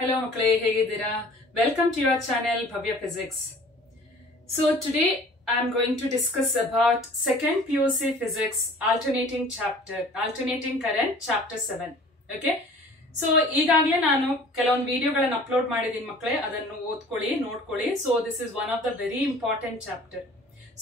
Hello ಮಕ್ಕಳೇ, ಹೇಗಿದ್ದೀರಾ? Welcome to your channel Bhavya Physics. So today I am going to discuss about second PUC Physics alternating current chapter 7. Okay? So ಈಗಾಗಲೇ ನಾನು ಕೆಲವೊಂದು ವಿಡಿಯೋಗಳನ್ನು upload ಮಾಡಿದ್ದೀನಿ ಮಕ್ಕಳೇ, ಅದನ್ನು ಓದ್ಕೊಳ್ಳಿ, ನೋಡ್ಕೊಳ್ಳಿ. So this is one of the very important chapter.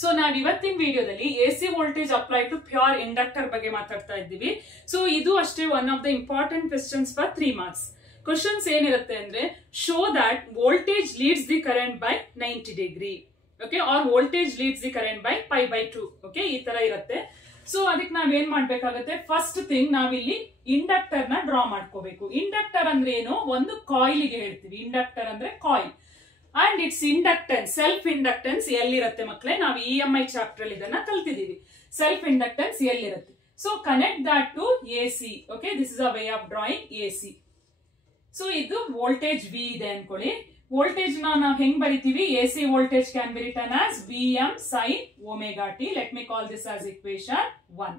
So ನಾವ್ ಇವತ್ತಿನ ವಿಡಿಯೋದಲ್ಲಿ AC voltage apply to pure inductor ಬಗ್ಗೆ ಮಾತಾಡ್ತಾ ಇದ್ದೀವಿ. ಸೊ ಇದು ಅಷ್ಟೇ one of the important questions for 3 marks. Questions ಏನಿರುತ್ತೆ ಅಂದ್ರೆ show that voltage leads the current by 90 degree, okay, or voltage leads the current by π/2, okay, ಈ ತರ ಇರುತ್ತೆ. ಸೊ ಅದಕ್ಕೆ ನಾವ್ ಏನ್ ಮಾಡ್ಬೇಕಾಗತ್ತೆ, ಫಸ್ಟ್ ಥಿಂಗ್ ನಾವಿಲ್ಲಿ ಇಂಡಕ್ಟರ್ ನ ಡ್ರಾ ಮಾಡ್ಕೋಬೇಕು. ಇಂಡಕ್ಟರ್ ಅಂದ್ರೆ ಏನು, ಒಂದು ಕಾಯಿಲ್ ಗೆ ಹೇಳ್ತೀವಿ. ಇಂಡಕ್ಟರ್ ಅಂದ್ರೆ coil and its inductance, self inductance ಎಲ್ಲಿರುತ್ತೆ ಮಕ್ಕಳೇ, ನಾವು EMI ಚಾಪ್ಟರ್ ಅಲ್ಲಿ ಇದನ್ನ ಕಲ್ತಿದೀವಿ. ಸೆಲ್ಫ್ ಇಂಡಕ್ಟೆನ್ಸ್ ಎಲ್ಲಿರುತ್ತೆ. So connect that to AC, okay, this is a way of drawing AC. So ಇದು ವೋಲ್ಟೇಜ್ V ಇದೆ ಅನ್ಕೊಳ್ಳಿ. ವೋಲ್ಟೇಜ್ ನಾವು ಹೆಂಗ್ ಬರಿತೀವಿ, AC voltage can be written as Vm sin omega t. Let me call this as equation 1.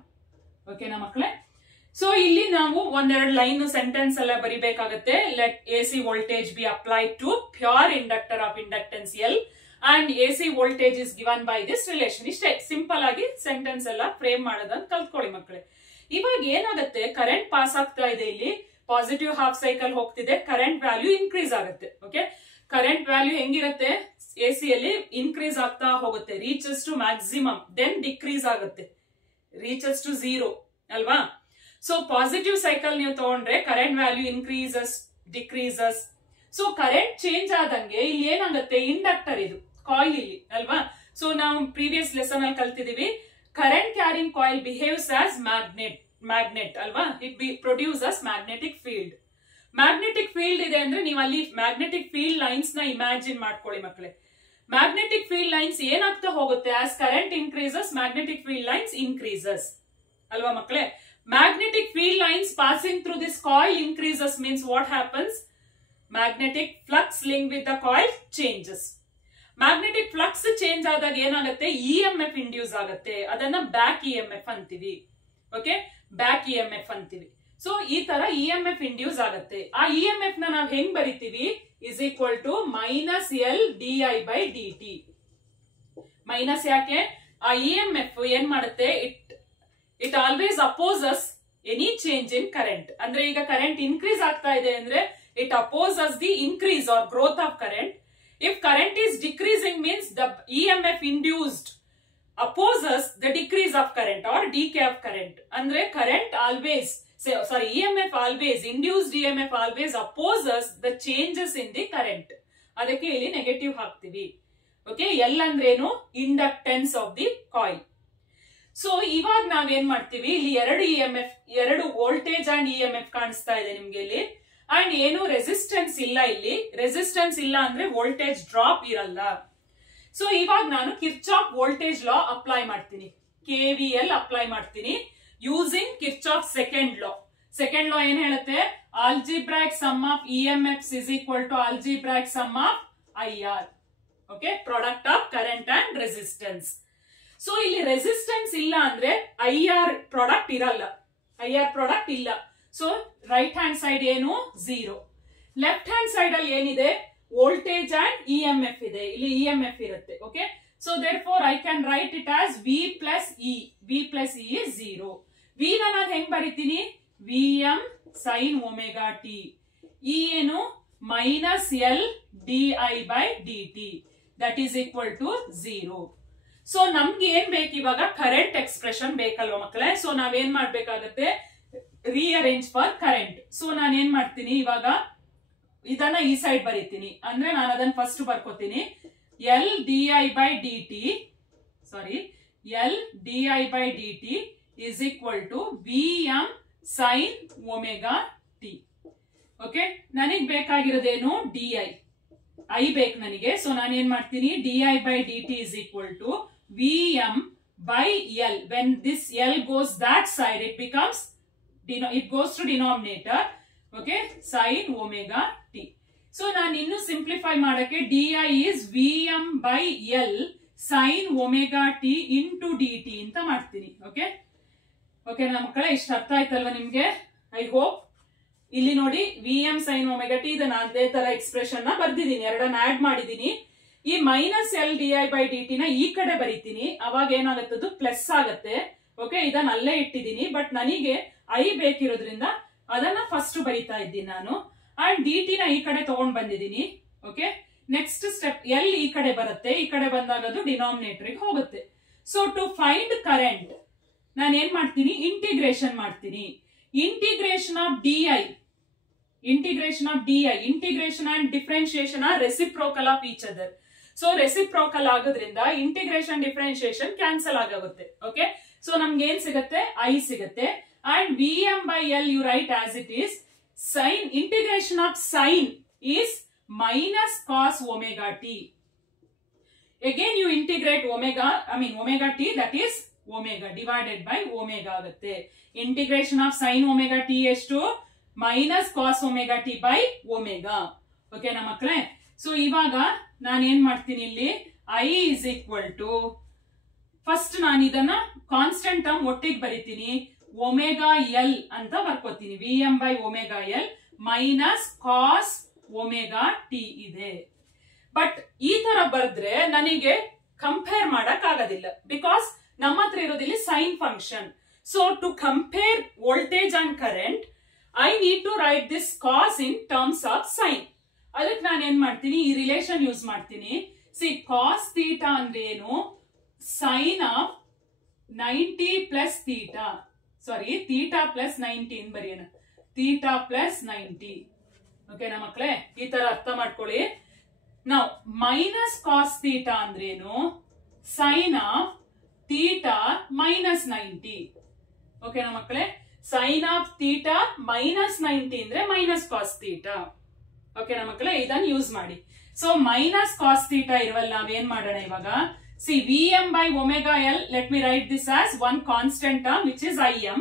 ಓಕೆನಾ ಮಕ್ಕಳೇ? So ಇಲ್ಲಿ ನಾವು ಒಂದೆರಡು ಲೈನ್ ಸೆಂಟೆನ್ಸ್ ಎಲ್ಲ ಬರಿಬೇಕಾಗುತ್ತೆ. Let AC voltage be applied to pure inductor of inductance L and AC voltage is given by this relation. ಇಷ್ಟೇ simple ಆಗಿ sentence ಎಲ್ಲ ಫ್ರೇಮ್ ಮಾಡೋದನ್ನ ಕಲ್ತ್ಕೊಳ್ಳಿ ಮಕ್ಕಳೇ. ಇವಾಗ ಏನಾಗುತ್ತೆ, ಕರೆಂಟ್ ಪಾಸ್ ಆಗ್ತಾ ಇದೆ, ಇಲ್ಲಿ ಪಾಸಿಟಿವ್ ಹಾಫ್ ಸೈಕಲ್ ಹೋಗ್ತಿದೆ, ಕರೆಂಟ್ ವ್ಯಾಲ್ಯೂ ಇನ್ಕ್ರೀಸ್ ಆಗುತ್ತೆ. ಓಕೆ, ಕರೆಂಟ್ ವ್ಯಾಲ್ಯೂ ಹೆಂಗಿರುತ್ತೆ, AC ಯಲ್ಲಿ ಇನ್ಕ್ರೀಸ್ ಆಗ್ತಾ ಹೋಗುತ್ತೆ, reaches to maximum, then decrease ಆಗುತ್ತೆ, ರೀಚಸ್ ಟು 0 ಅಲ್ವಾ. ಸೊ ಪಾಸಿಟಿವ್ ಸೈಕಲ್ ನೀವು ತಗೊಂಡ್ರೆ current value increases, decreases. So current change ಆದಂಗೆ ಇಲ್ಲಿ ಏನಾಗುತ್ತೆ, ಇಂಡಕ್ಟರ್ ಇದು ಕಾಯಿಲ್ ಇಲ್ಲಿ ಅಲ್ವಾ. ಸೊ ನಾವು ಪ್ರೀವಿಯಸ್ ಲೆಸನ್ ಅಲ್ಲಿ ಕಲ್ತಿದೀವಿ, current carrying coil behaves as magnet ಅಲ್ವಾ. It produces magnetic field. Magnetic field ಇದೆ ಅಂದ್ರೆ ನೀವು ಅಲ್ಲಿ ಮ್ಯಾಗ್ನೆಟಿಕ್ ಫೀಲ್ಡ್ ಲೈನ್ಸ್ ನ ಇಮ್ಯಾಜಿನ್ ಮಾಡ್ಕೊಳ್ಳಿ ಮಕ್ಕಳೇ. ಮ್ಯಾಗ್ನೆಟಿಕ್ ಫೀಲ್ಡ್ ಲೈನ್ಸ್ ಏನಾಗ್ತಾ ಹೋಗುತ್ತೆ, as current increases magnetic field lines increases ಅಲ್ವಾ ಮಕ್ಕಳೇ. Magnetic field lines passing through this coil increases means what happens? Magnetic flux linked with the coil changes. Magnetic flux change ಆದಾಗ ಏನಾಗುತ್ತೆ, EMF induce ಆಗುತ್ತೆ, ಅದನ್ನ back EMF ಅಂತೀವಿ. Okay, back EMF ಅಂತೀವಿ. So ಈ ತರ EMF induce ಆಗುತ್ತೆ. ಆ EMF ನ ನಾವು ಹೆಂಗ್ ಬರಿತೀವಿ, is equal to minus L di/dt. Minus ಯಾಕೆ, ಆ EMF ಏನ್ ಮಾಡುತ್ತೆ, it always opposes any change in current. ಅಂದ್ರೆ ಈಗ ಕರೆಂಟ್ ಇನ್ಕ್ರೀಸ್ ಆಗ್ತಾ ಇದೆ ಅಂದ್ರೆ it opposes the increase or growth of current. If current is decreasing means the EMF induced opposes the decrease of current or decay of current. ಅಂದ್ರೆ current always EMF always, induced EMF always opposes the changes in the current. ಅದಕ್ಕೆ ಇಲ್ಲಿ negative ಹಾಕ್ತಿವಿ. Okay, L ಅಂದ್ರೇನು, inductance of the coil. So ಇವಾಗ ನಾವೇನ್ ಮಾಡ್ತೀವಿ, ಇಲ್ಲಿ ಎರಡು ವೋಲ್ಟೇಜ್ ಅಂಡ್ EMF ಕಾಣಿಸ್ತಾ ಇದೆ ನಿಮ್ಗೆ ಇಲ್ಲಿ. ಅಂಡ್ ಏನು ರೆಸಿಸ್ಟೆನ್ಸ್ ಇಲ್ಲ, ಇಲ್ಲಿ ರೆಸಿಸ್ಟೆನ್ಸ್ ಇಲ್ಲ ಅಂದ್ರೆ ವೋಲ್ಟೇಜ್ ಡ್ರಾಪ್ ಇರಲ್ಲ. ಸೊ ಇವಾಗ ನಾನು ಕಿರ್ಚಾಫ್ ವೋಲ್ಟೇಜ್ ಲಾ ಅಪ್ಲೈ ಮಾಡ್ತೀನಿ, KVL ಅಪ್ಲೈ ಮಾಡ್ತೀನಿ using Kirchhoff second law. Second law ಏನ್ ಹೇಳುತ್ತೆ, algebraic sum of EMFs is equal to algebraic sum of IR. Okay, product of current and resistance. So ಇಲ್ಲಿ resistance ಇಲ್ಲ ಅಂದ್ರೆ IR product ಇರಲ್ಲ, IR product ಇಲ್ಲ. So right hand side ಏನು, 0. Left hand side ಅಲ್ಲಿ ಏನಿದೆ, ವೋಲ್ಟೇಜ್ ಅಂಡ್ EMF ಇದೆ, ಇಲ್ಲಿ EMF ಇರುತ್ತೆ. Okay, so therefore I can write it as V plus E. V plus E is 0. V ನ ನಾನು ಹೆಂಗ್ ಬರಿತೀನಿ, Vm sin omega t. E ಏನು, minus L di/dt that is equal to 0. So ನಮ್ಗೆ ಏನ್ ಬೇಕು ಇವಾಗ, ಕರೆಂಟ್ ಎಕ್ಸ್ಪ್ರೆಷನ್ ಬೇಕಲ್ವ ಮಕ್ಕಳೇ. ಸೊ ನಾವೇನ್ ಮಾಡ್ಬೇಕಾಗತ್ತೆ, ರಿಅರೇಂಜ್ ಫಾರ್ ಕರೆಂಟ್. ಸೊ ನಾನು ಏನ್ ಮಾಡ್ತೀನಿ, ಇವಾಗ ಇದನ್ನ ಈ ಸೈಡ್ ಬರೀತೀನಿ. ಅಂದ್ರೆ ನಾನು ಅದನ್ನ ಫಸ್ಟ್ ಬರ್ಕೋತೀನಿ, L di/dt is equal to Vm sin omega t. Okay, ನನಗ್ ಬೇಕಾಗಿರೋದೇನು, I ಬೇಕು ನನಗೆ. ಸೊ ನಾನು ಏನ್ ಮಾಡ್ತೀನಿ, di/dt is equal to Vm by L. When this L goes that side, it goes to denominator. Okay, sin omega t. So ನಾನು ಇನ್ನು simplify ಮಾಡಕ್ಕೆ di is Vm by L sin omega t into dt ಅಂತ ಮಾಡ್ತೀನಿ. Okay, okay ನನ್ನ ಮಕ್ಕಳೇ, ಇಷ್ಟ ಅರ್ಥ ಆಯ್ತಲ್ವಾ ನಿಮ್ಗೆ? ಐ ಹೋಪ್ ಇಲ್ಲಿ ನೋಡಿ Vm sin omega t ಇದನ್ನ ಅದೇ ತರ ಎಕ್ಸ್ಪ್ರೆಷನ್ ನ ಬರ್ದಿದ್ದೀನಿ, ಎರಡನ್ನ ಆಡ್ ಮಾಡಿದೀನಿ. ಈ minus L D I by D T ನ ಈ ಕಡೆ ಬರೀತೀನಿ, ಅವಾಗ ಏನಾಗತ್ತದು ಪ್ಲಸ್ ಆಗತ್ತೆ. ಓಕೆ, ಇದನ್ನ ಅಲ್ಲೇ ಇಟ್ಟಿದ್ದೀನಿ, ಬಟ್ ನನಗೆ ಐ ಬೇಕಿರೋದ್ರಿಂದ ಅದನ್ನ ಫಸ್ಟ್ ಬರೀತಾ ಇದ್ದೀನಿ ನಾನು. ಅಂಡ್ ಡಿ ಟಿ ನ ಈ ಕಡೆ ತಗೊಂಡ್ ಬಂದಿದ್ದೀನಿ. ಓಕೆ, ನೆಕ್ಸ್ಟ್ ಸ್ಟೆಪ್ ಎಲ್ ಈ ಕಡೆ ಬರುತ್ತೆ, ಈ ಕಡೆ ಬಂದಾಗ ಅದು ಡಿನಾಮಿನೇಟರ್ ಹೋಗುತ್ತೆ. ಸೊ ಟು ಫೈಂಡ್ ಕರೆಂಟ್ ನಾನು ಏನ್ ಮಾಡ್ತೀನಿ, ಇಂಟಿಗ್ರೇಷನ್ ಮಾಡ್ತೀನಿ. Integration of d I, integration and differentiation are reciprocal of each other. So reciprocal ಆಗೋದ್ರಿಂದ ಇಂಟಿಗ್ರೇಷನ್ ಡಿಫರೆನ್ಶಿಯೇಷನ್ ಕ್ಯಾನ್ಸಲ್ ಆಗುತ್ತೆ. ಓಕೆ, ಸೊ ನಮ್ಗೆ ಏನ್ ಸಿಗುತ್ತೆ, ಐ ಸಿಗುತ್ತೆ. And Vm by L you write as it is. Sin integration of sin is minus cos omega t. Again you integrate omega t, that is omega divided by omega ಆಗುತ್ತೆ. Integration of sin omega t ಎಷ್ಟು, minus cos omega t by omega. ಓಕೆನಾ ಮಕ್ಕಳೇ? So ಇವಾಗ ನಾನು ಏನ್ ಮಾಡ್ತೀನಿ, ಇಲ್ಲಿ I is equal to, first ನಾನು ಇದನ್ನ ಕಾನ್ಸ್ಟೆಂಟ್ ಟರ್ಮ್ ಒಟ್ಟಿಗೆ ಬರೀತೀನಿ, ಒಮೆಗಾ ಎಲ್ ಅಂತ ಬರ್ಕೋತೀನಿ. Vm by omega L minus cos omega T ಇದೆ. ಬಟ್ ಈ ತರ ಬರೆದ್ರೆ ನನಗೆ ಕಂಪೇರ್ ಮಾಡಕ್ ಆಗೋದಿಲ್ಲ, ಬಿಕಾಸ್ ನಮ್ಮ ಹತ್ರ ಇರೋದಿಲ್ಲ sine function. So to compare voltage and current I need to write this cos in terms of sine. ಅದಕ್ಕೆ ನಾನು ಏನ್ ಮಾಡ್ತೀನಿ, ಈ ರಿಲೇಷನ್ ಯೂಸ್ ಮಾಡ್ತೀನಿ. ಸಿ ಕಾಸ್ ಥೀಟಾ ಅಂದ್ರೆ ಏನು, sine of 90 plus theta, sorry theta plus 90 ಬರೆಯೋಣ, ಥೀಟಾ ಪ್ಲಸ್ 90. ಓಕೆನಾ ಮಕ್ಕಳೇ? ಈ ತರ ಅರ್ಥ ಮಾಡ್ಕೊಳ್ಳಿ. ನಾವು ಮೈನಸ್ ಕಾಸ್ ಥೀಟಾ ಅಂದ್ರೇನು, ಸೈನ್ ಆಫ್ ಥೀಟಾ ಮೈನಸ್ 90. ಓಕೆನಾ ಮಕ್ಕಳೇ? ಸೈನ್ ಆಫ್ ಥೀಟಾ ಮೈನಸ್ 90 ಅಂದ್ರೆ ಮೈನಸ್ ಕಾಸ್ ಥೀಟಾ. ಓಕೆನಾ ಮಕ್ಕಳೇ? ಇದನ್ನ ಯೂಸ್ ಮಾಡಿ. ಸೊ ಮೈನಸ್ ಕಾಸ್ ಥೀಟಾ ಇರುವಲ್ಲ, ನಾವೇನ್ ಮಾಡೋಣ ಇವಾಗ, C Vm by omega L, let me write this as one constant term which is Im.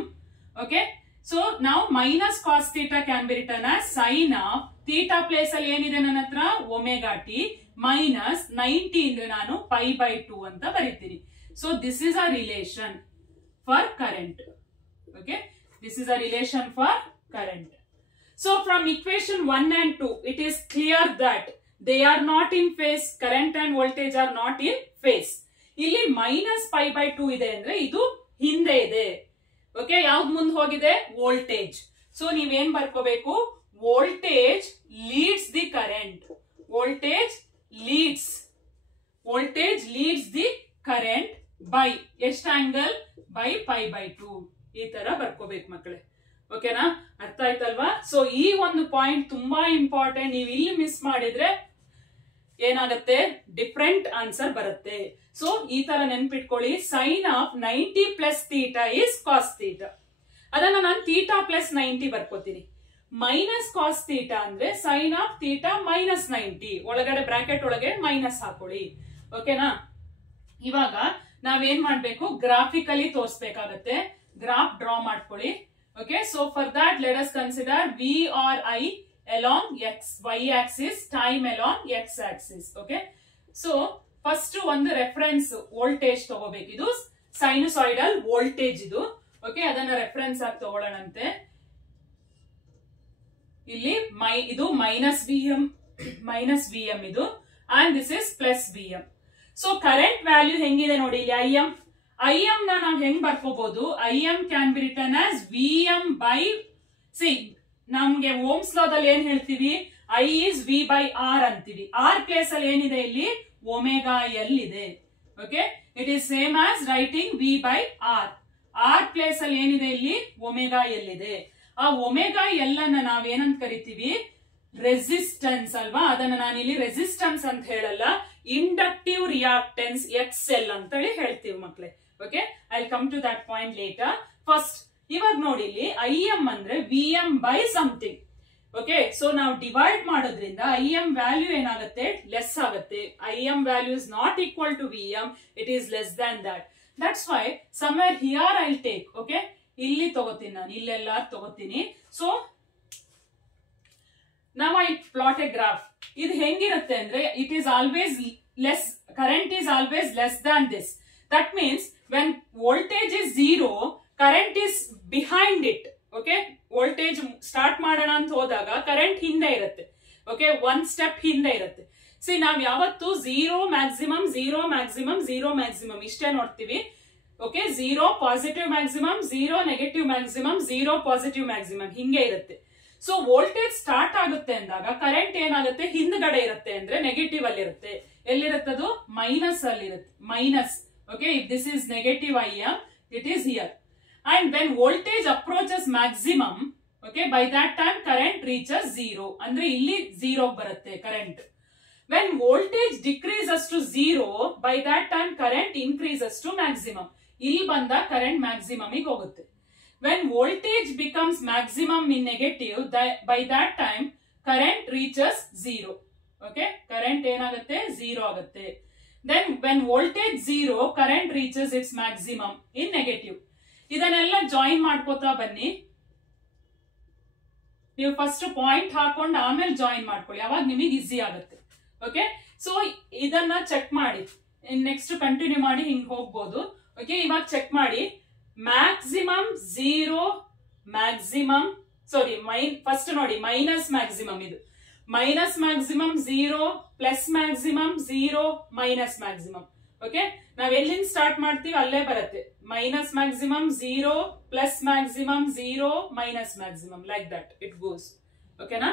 Okay, so now minus cos theta can be written as sin of theta place ಅಲ್ಲಿ ಏನಿದೆ ನನ್ನ ಹತ್ರ omega t minus 90 ಅಂದ್ರೆ ನಾನು pi by 2 ಅಂತ ಬರೀತೀನಿ. So this is a relation for current. Okay, this is a relation for current. So from equation 1 and 2 it is clear that they are not in phase, current and voltage are not in phase. ಇಲ್ಲಿ minus pi by 2 ಇದೆ ಅಂದ್ರೆ ಇದು ಹಿಂದೆ ಇದೆ. Okay, ಯಾವ್ದು ಮುಂದೆ ಹೋಗಿದೆ, voltage. So ನೀವೇನ್ ಬರ್ಕೋಬೇಕು, voltage leads the current, voltage leads the current by ಎಷ್ಟು ಆಂಗಲ್, ಬೈ ಪೈ ಬೈ 2. ಈ ತರ ಬರ್ಕೋಬೇಕು ಮಕ್ಕಳೇ. ಓಕೆನಾ? ಅರ್ಥ ಆಯ್ತಲ್ವಾ? ಸೊ ಈ ಒಂದು ಪಾಯಿಂಟ್ ತುಂಬಾ ಇಂಪಾರ್ಟೆಂಟ್. ನೀವು ಇಲ್ಲಿ ಮಿಸ್ ಮಾಡಿದ್ರೆ ಏನಾಗುತ್ತೆ, ಡಿಫರೆಂಟ್ ಆನ್ಸರ್ ಬರುತ್ತೆ. ಸೊ ಈ ತರ ನೆನ್ಪಿಟ್ಕೊಳ್ಳಿ, sine of 90 plus theta is cos theta. ಅದನ್ನ ನಾನು ಥೀಟಾ ಪ್ಲಸ್ 90 ಬರ್ಕೋತೀನಿ. ಮೈನಸ್ ಕಾಸ್ ಥೀಟಾ ಅಂದ್ರೆ ಸೈನ್ ಆಫ್ ಥೀಟಾ ಮೈನಸ್ 90, ಒಳಗಡೆ ಬ್ರಾಕೆಟ್ ಒಳಗೆ ಮೈನಸ್ ಹಾಕೊಳ್ಳಿ. ಓಕೆನಾ? ಇವಾಗ ನಾವೇನ್ ಮಾಡ್ಬೇಕು, ಗ್ರಾಫಿಕಲಿ ತೋರಿಸಬೇಕಾಗತ್ತೆ. ಗ್ರಾಫ್ ಡ್ರಾ ಮಾಡ್ಕೊಳ್ಳಿ. Okay, so for that let us consider V or I along y axis, time along x axis. Okay, so first ಒಂದು ರೆಫರೆನ್ಸ್ ವೋಲ್ಟೇಜ್ ತಗೋಬೇಕು. ಇದು ಸೈನುಸಾಯ್ಡಲ್ ವೋಲ್ಟೇಜ್ ಇದು. ಓಕೆ, ಅದನ್ನ ರೆಫರೆನ್ಸ್ ಆಗಿ ತಗೊಳ್ಳೋಣಂತೆ. ಇಲ್ಲಿ ಇದು ಮೈನಸ್ Vm ಇದು, and this is plus Vm. So current value ಹೆಂಗಿದೆ ನೋಡಿ, ಇಲ್ಲಿ Im ನ ನಾವು ಹೆಂಗ್ ಬರ್ಕೋಬಹುದು, Im can be return as Vm by, C ನಮ್ಗೆ ಓಮ್ಸ್ ಲಾದಲ್ಲಿ ಏನ್ ಹೇಳ್ತೀವಿ, I is V by R ಅಂತೀವಿ. R ಪ್ಲೇಸ್ ಅಲ್ಲಿ ಏನಿದೆ, ಇಲ್ಲಿ ಒಮೆಗಾ ಎಲ್ ಇದೆ. Okay, it is same as writing V by R. R place ಅಲ್ಲಿ ಏನಿದೆ, ಇಲ್ಲಿ ಒಮೆಗಾ ಎಲ್ ಇದೆ. ಆ ಒಮೆಗಾ ಎಲ್ ಅನ್ನ ನಾವೇನಂತ ಕರಿತೀವಿ, ರೆಸಿಸ್ಟೆನ್ಸ್ ಅಲ್ವಾ. ಅದನ್ನ ನಾನಿಲ್ಲಿ ರೆಸಿಸ್ಟೆನ್ಸ್ ಅಂತ ಹೇಳಲ್ಲ, ಇಂಡಕ್ಟಿವ್ ರಿಯಾಕ್ಟೆನ್ಸ್ XL ಅಂತ ಹೇಳಿ ಹೇಳ್ತೀವಿ ಮಕ್ಕಳೇ. Okay, I will come to that point later. First ಇವಾಗ ನೋಡಿ, ಇಲ್ಲಿ Im ಅಂದ್ರೆ Vm by something. Okay, so ನಾವು ಡಿವೈಡ್ ಮಾಡೋದ್ರಿಂದ Im ವ್ಯಾಲ್ಯೂ ಏನಾಗುತ್ತೆ, ಲೆಸ್ ಆಗುತ್ತೆ. Im value is not equal to Vm, it is less than that. That's why somewhere here I take. Okay, ಇಲ್ಲಿ ತಗೋತೀನಿ ನಾನು, ಇಲ್ಲೆಲ್ಲ ತಗೋತೀನಿ. ಸೊ ನಾವು ಐ ಪ್ಲಾಟ್ ಎ ಗ್ರಾಫ್. ಇದು ಹೆಂಗಿರುತ್ತೆ ಅಂದ್ರೆ, it is always less, current is always less than this. That means when voltage is 0, current is behind it. Okay voltage start ಮಾಡೋಣ ಅಂತ ಹೋದಾಗ ಕರೆಂಟ್ ಹಿಂದೆ ಇರುತ್ತೆ. ಓಕೆ 1 ಸ್ಟೆಪ್ ಹಿಂದೆ ಇರುತ್ತೆ. ಸಿ ನಾವ್ ಯಾವತ್ತು ಝೀರೋ ಮ್ಯಾಕ್ಸಿಮಮ್ ಇಷ್ಟೇ ನೋಡ್ತೀವಿ. Okay 0 positive maximum, 0 negative maximum, 0 positive maximum ಹಿಂಗೆ ಇರುತ್ತೆ. ಸೊ ವೋಲ್ಟೇಜ್ ಸ್ಟಾರ್ಟ್ ಆಗುತ್ತೆ ಅಂದಾಗ ಕರೆಂಟ್ ಏನಾಗುತ್ತೆ ಹಿಂದ್ಗಡೆ ಇರುತ್ತೆ ಅಂದ್ರೆ ನೆಗೆಟಿವ್ ಅಲ್ಲಿ ಇರುತ್ತೆ. ಎಲ್ಲಿರುತ್ತದು ಮೈನಸ್ ಅಲ್ಲಿ ಇರುತ್ತೆ. Minus. Okay if this is negative IM it is here. And when voltage approaches maximum, okay, by that time current reaches 0. ಅಂದ್ರೆ ಇಲ್ಲಿ 0 ಬರುತ್ತೆ current. When voltage decreases to 0, by that time current increases to maximum. ಇಲ್ಲಿ ಬಂದ current maximum ಗೆ ಹೋಗುತ್ತೆ. When voltage becomes maximum in negative, by that time current reaches 0. Okay, current ಏನಾಗುತ್ತೆ 0 ಆಗುತ್ತೆ. Then when voltage 0, current reaches its maximum in negative. ಇದನ್ನೆಲ್ಲ join ಮಾಡ್ಕೋತಾ ಬನ್ನಿ. ನೀವು ಫಸ್ಟ್ ಪಾಯಿಂಟ್ ಹಾಕೊಂಡು ಆಮೇಲೆ ಜಾಯಿನ್ ಮಾಡ್ಕೊಳ್ಳಿ, ಅವಾಗ ನಿಮಗೆ ಈಸಿ ಆಗುತ್ತೆ. ಓಕೆ ಸೊ ಇದನ್ನ ಚೆಕ್ ಮಾಡಿ, ನೆಕ್ಸ್ಟ್ ಕಂಟಿನ್ಯೂ ಮಾಡಿ ಹಿಂಗ್ ಹೋಗ್ಬೋದು. ಓಕೆ ಇವಾಗ ಚೆಕ್ ಮಾಡಿ. ಮ್ಯಾಕ್ಸಿಮಮ್ 0 ಮ್ಯಾಕ್ಸಿಮಮ್ ಸಾರಿ ಫಸ್ಟ್ ನೋಡಿ ಮೈನಸ್ ಮ್ಯಾಕ್ಸಿಮಮ್. ಇದು minus maximum 0 plus maximum 0 minus maximum. Okay ನಾವ್ ಎಲ್ಲಿಂದ ಸ್ಟಾರ್ಟ್ ಮಾಡ್ತೀವಿ ಅಲ್ಲೇ ಬರುತ್ತೆ. Minus maximum 0 plus maximum 0 minus maximum like that it goes. ಓಕೆನಾ?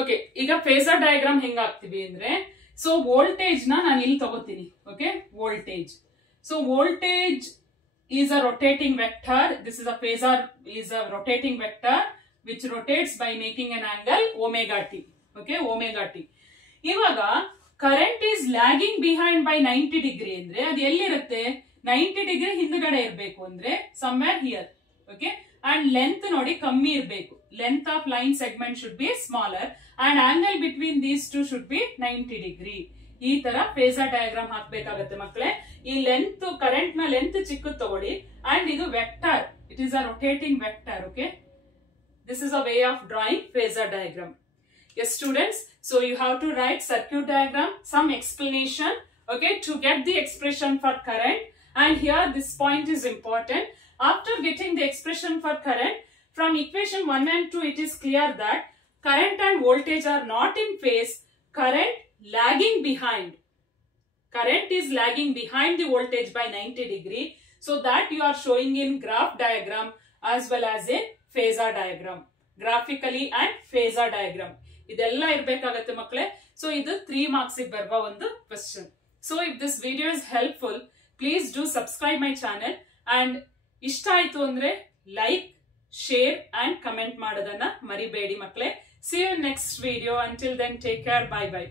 ಓಕೆ ಈಗ ಫೇಸರ್ ಡಯಾಗ್ರಾಮ್ ಹೆಂಗ್ ಹಾಕ್ತಿವಿ ಅಂದ್ರೆ, ಸೊ ವೋಲ್ಟೇಜ್ ನಾನು ಇಲ್ಲಿ ತಗೋತೀನಿ. Okay voltage. So voltage is a rotating vector. This is a phasor is a rotating vector which rotates by making an angle omega t. Okay, omega t. ಇವಾಗ current is lagging behind by 90 degree ಅಂದ್ರೆ ಅದು ಎಲ್ಲಿರುತ್ತೆ 90 degree ಹಿಂದ್ಗಡೆ ಇರಬೇಕು ಅಂದ್ರೆ somewhere here. Okay and length ನೋಡಿ ಕಮ್ಮಿ ಇರಬೇಕು. Length of line segment should be smaller and angle between these two should be 90 degree. ಈ ತರ ಫೇಸರ್ ಡಯಾಗ್ರಾಮ್ ಹಾಕ್ಬೇಕಾಗತ್ತೆ ಮಕ್ಕಳೇ. ಈ ಲೆಂತ್ ಕರೆಂಟ್ ನ ಲೆಂತ್ ಚಿಕ್ಕದು ತಗೊಳ್ಳಿ ಅಂಡ್ ಇದು vector, it is a rotating vector. Okay this is a way of drawing phasor diagram. Yes students, so you have to write circuit diagram, some explanation, okay, to get the expression for current. And here this point is important. After getting the expression for current, from equation 1 and 2 it is clear that current and voltage are not in phase. Current lagging behind. Current is lagging behind the voltage by 90 degree. So that you are showing in graph diagram as well as in phasor diagram. Graphically and phasor diagram. ಇದೆಲ್ಲ ಇರಬೇಕಾಗತ್ತೆ ಮಕ್ಕಳೇ. So ಇದು 3 marks ಗೆ ಬರುವ ಒಂದು question. So if this video is helpful, please do subscribe my channel and ಇಷ್ಟ ಆಯ್ತು ಅಂದ್ರೆ ಲೈಕ್, ಶೇರ್ ಅಂಡ್ ಕಮೆಂಟ್ ಮಾಡೋದನ್ನ ಮರಿಬೇಡಿ ಮಕ್ಕಳೇ. See you next video. Until then take care. Bye by.